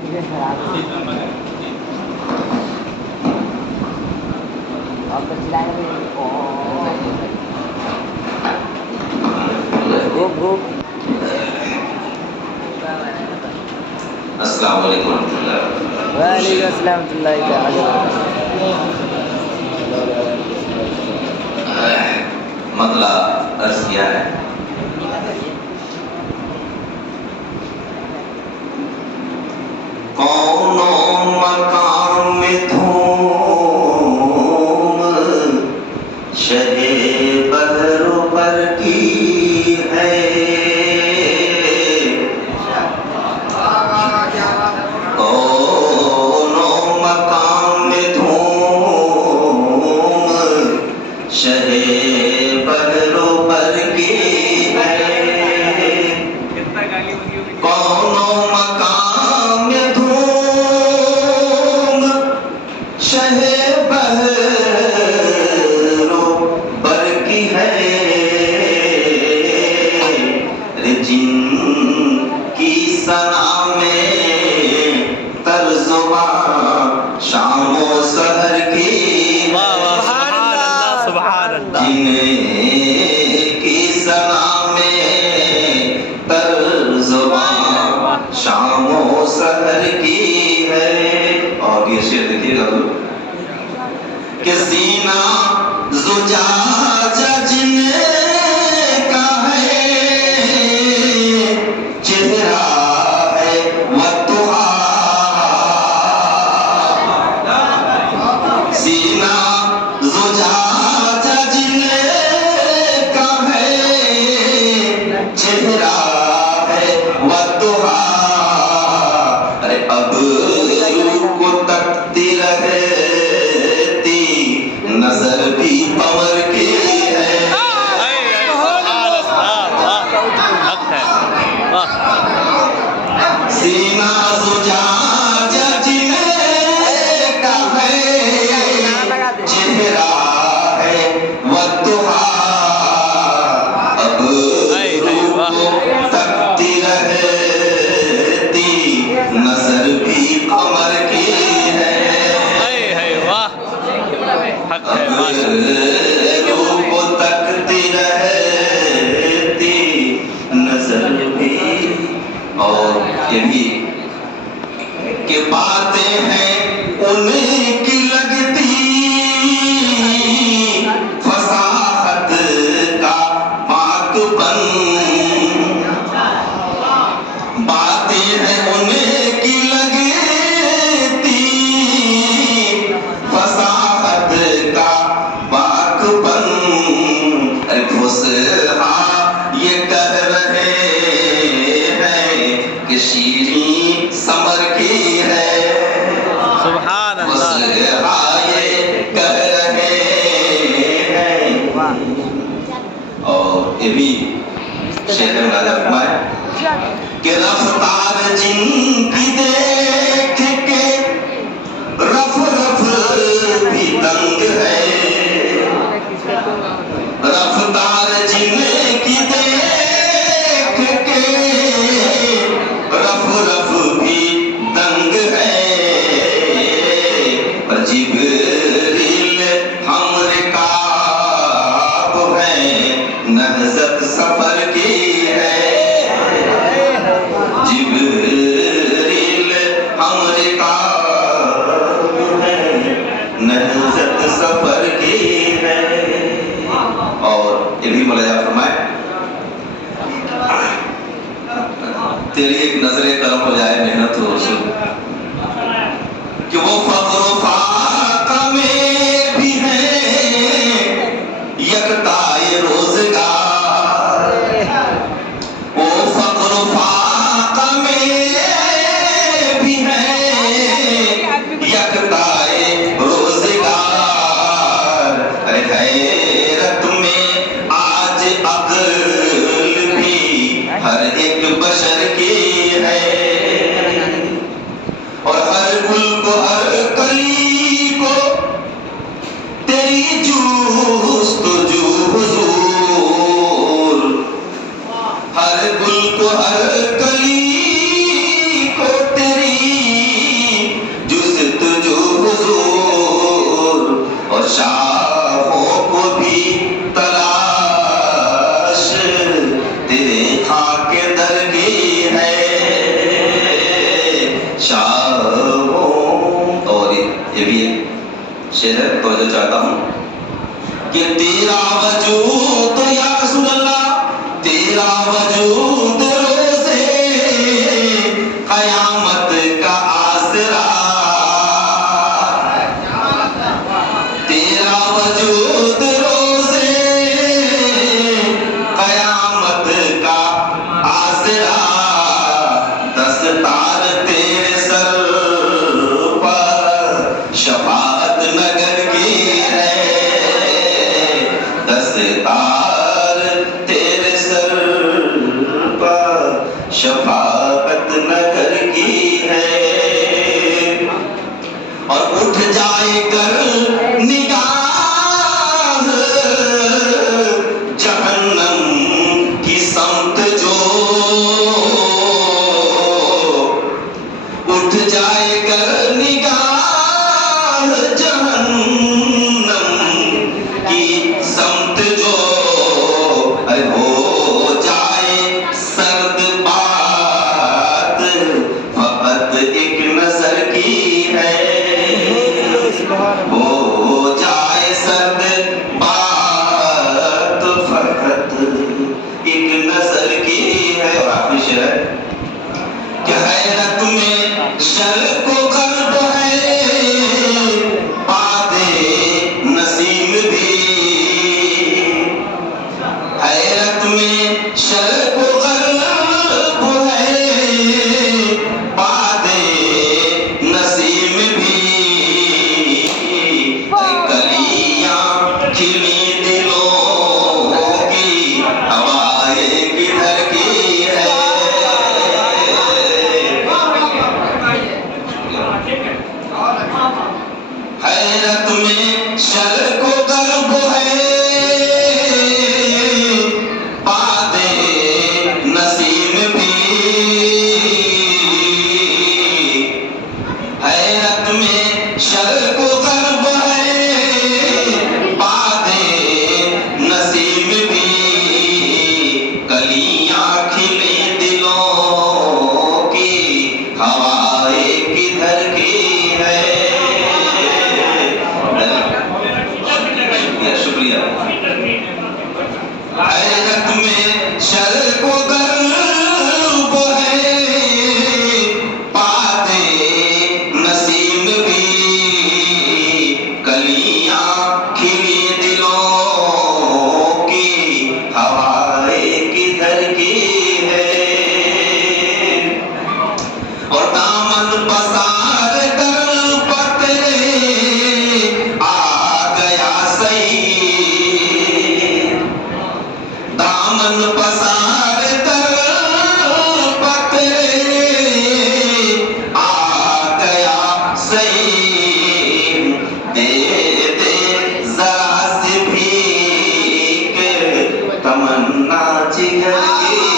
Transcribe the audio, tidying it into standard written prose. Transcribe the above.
अब तो चिल्लाएंगे ग्रुप अस्सलाम वालेकुम वालेकुम अस्सलाम मतलब अर्ज किया है कौनो मकाम में धूम शहे बहरो पर की है कौनो मकाम में धूम शहे बहरो पर की है कौनो मकाम में धूम शहे बहरो पर की है रे जिन की सना में तर्जुमा शामो सहर की जिनकी सना में तर्जुमा शामो सहर की है। और ये शेर देखिएगा कि सीना ज़ुजाजा जिनका है चेहरा है वतुहा सीना ज़ुजाजा जिनका है चेहरा है वतुहा अरे अब को तकती रहती नजर भी पवर की है सीना ज़ुजाजा जिनका है चेहरा है वतुहा अब को तकती रहती नजर भी कमर की है को तकती रहती नजर भी। और ये भी कि बातें हैं उनकी लगती फसाहत का पाकपन बातें हैं उनकी लगती फसाहत का पाकपन अरे फुसहा ये कह रहे हैं कि शीरी समर की है सुभान अल्लाह फुसहा ये कह रहे हैं। और ये भी शेर में राजा फरमाए कि रफ्तार जिनकी देख के रफ रफ भी तंग है रफ्तार जिनकी देख के रफ रफ भी तंग है पर जिब्रील हमरे काब है नहज़त सफर की है शेर है तो जो चाहता हूँ कि तेरा वजूद या रसूल अल्लाह, तेरा वजूद रोज़े क़यामत का आसरा, तेरा वजूद रोज़े क़यामत का आसरा, दस्तार तेरे सर पर शफाअत नगर की है, दस्तार तेरे सर पर शफाअत नगर की है। और उठ जाए कर निगाह जहन्नम की समत जो, उठ जाए कर निगाह जहन्नम की समत जो, अरे हो जाए सर्द बात फकत एक नजर की है, हो जाए सर्द बात फकत एक नजर की है। और आखिरी शेर है कि हैरत में शर को गर्द है पादे नसीम भी, हैरत में शर को गर्द है पादे नसीम भी, कलियां खिली दिलों की हवाएं किधर की है, हैरत में शर को गर्भ है पादे नसीम भी, हैरत में शर को गर्भ है पादे नसीम भी, कलियां खिली दिलों की हवाएं किधर की है। शुक्रिया। हैरत में शर को गर्भ है पादे नसीम भी, कलियां खिली दिलों की हवाएं किधर की है। और दामन पसार कर पतरे आ गया सही, दामन पसार कर पतरे आ गया सही, दे दे जरा सी भीख तमन्ना जिगर की